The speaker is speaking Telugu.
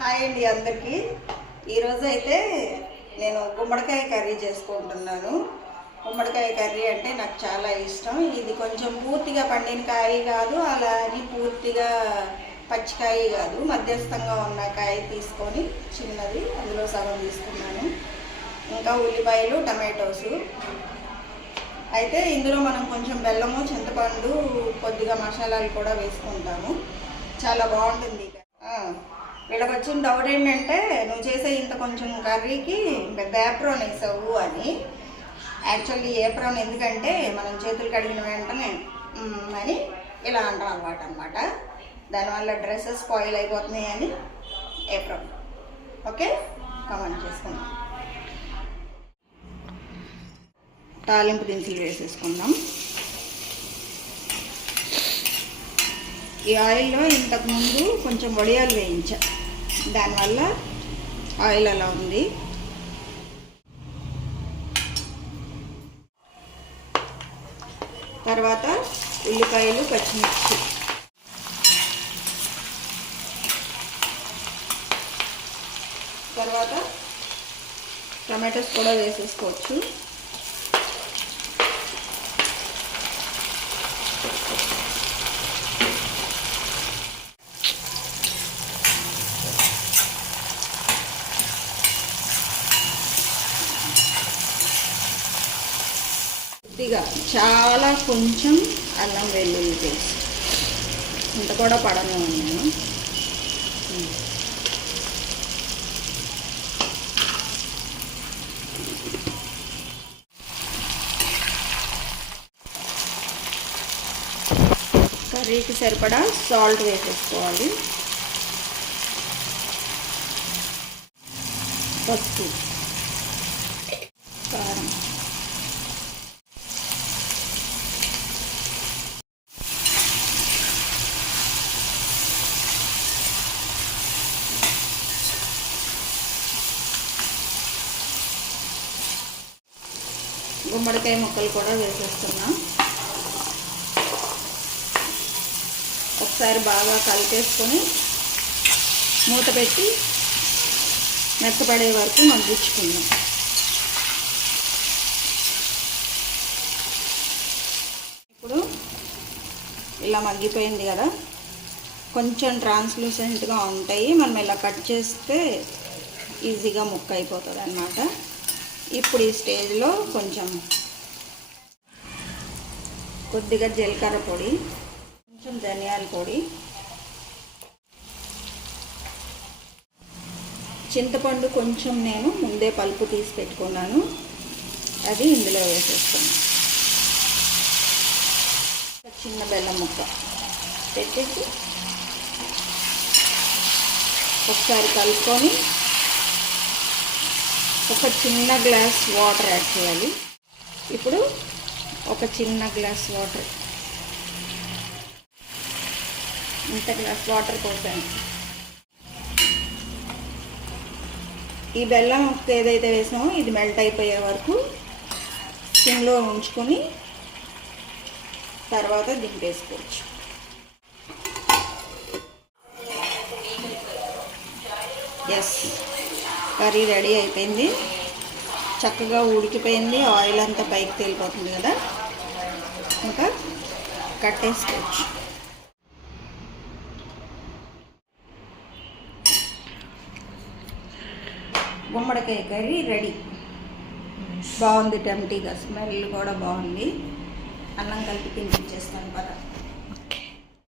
హాయ్ అండి అందరికీ. ఈరోజు అయితే నేను గుమ్మడికాయ కర్రీ చేసుకుంటున్నాను. గుమ్మడికాయ కర్రీ అంటే నాకు చాలా ఇష్టం. ఇది కొంచెం పూర్తిగా పండిన కాయ కాదు, అలా అని పూర్తిగా పచ్చికాయ కాదు, మధ్యస్థంగా ఉన్న కాయ తీసుకొని చిన్నది అందులో సగం తీసుకున్నాను. ఇంకా ఉల్లిపాయలు, టమాటోసు. అయితే ఇందులో మనం కొంచెం బెల్లము, చింతపండు, కొద్దిగా మసాలాలు కూడా వేసుకుంటాము. చాలా బాగుంటుంది. వీళ్ళకి వచ్చిన డౌట్ ఏంటంటే నువ్వు చేసే ఇంత కొంచెం కర్రీకి పెద్ద ఏప్రాన్ వేసావు అని. యాక్చువల్లీ ఏప్రాన్ ఎందుకంటే మనం చేతులు కడిగిన వెంటనే అని ఇలా అంటాం అన్నమాట. దానివల్ల డ్రెస్సెస్ స్పాయిల్ అయిపోతున్నాయి అని ఏప్రాన్. ఓకే, కమెంట్ చేసుకుందాం. తాలింపు దినుసులు వేసేసుకుందాం. ఈ ఆయిల్లో ఇంతకుముందు కొంచెం వడియాలు వేయించా, దానివల్ల ఆయిల్ అలా ఉంది. తర్వాత ఉల్లిపాయలు, పచ్చిమిర్చి, తర్వాత టమాటోస్ కూడా వేసేసుకోవచ్చు. కొద్దిగా చాలా కొంచెం అల్లం వెల్లుల్లి పేస్ట్, ఇంత కూడా పడను నేను. కర్రీకి సరిపడా సాల్ట్ వేసేసుకోవాలి. పసుపు, కారం, గుమ్మడికాయ ముక్కలు కూడా వేసేస్తున్నాం. ఒకసారి బాగా కలిపేసుకొని మూత పెట్టి మెత్తపడే వరకు మగ్గించుకుందాం. ఇప్పుడు ఇలా మగ్గిపోయింది కదా, కొంచెం ట్రాన్స్లూసెంట్గా ఉంటాయి. మనం ఇలా కట్ చేస్తే ఈజీగా ముక్క అయిపోతుంది అన్నమాట. ఇప్పుడు ఈ స్టేజ్లో కొద్దిగా జీలకర్ర పొడి, కొంచెం ధనియాల పొడి, చింతపండు కొంచెం నేను ముందే పలుపు తీసి పెట్టుకున్నాను, అది ఇందులో వేసేస్తాను. చిన్న బెల్లం ముక్క పెట్టేసి ఒకసారి కలుపుకొని ఒక చిన్న గ్లాస్ వాటర్ యాడ్ చేయాలి. ఇప్పుడు ఒక చిన్న గ్లాస్ వాటర్, ఇంత గ్లాస్ వాటర్ పోసాను. ఈ బెల్లం ఏదైతే వేసామో ఇది మెల్ట్ అయిపోయే వరకు సిమ్లో ఉంచుకొని తర్వాత దింపేసుకోవచ్చు. ఎస్, కర్రీ రెడీ అయిపోయింది. చక్కగా ఉడికిపోయింది, ఆయిల్ అంతా పైకి తేలిపోతుంది కదా. ఇంకా కట్టేసుకోవచ్చు. గుమ్మడికాయ కర్రీ రెడీ. బాగుంది, టెంప్టీగా, స్మెల్ కూడా బాగుంది. అన్నం కలిపి తినిపించేస్తాను కదా.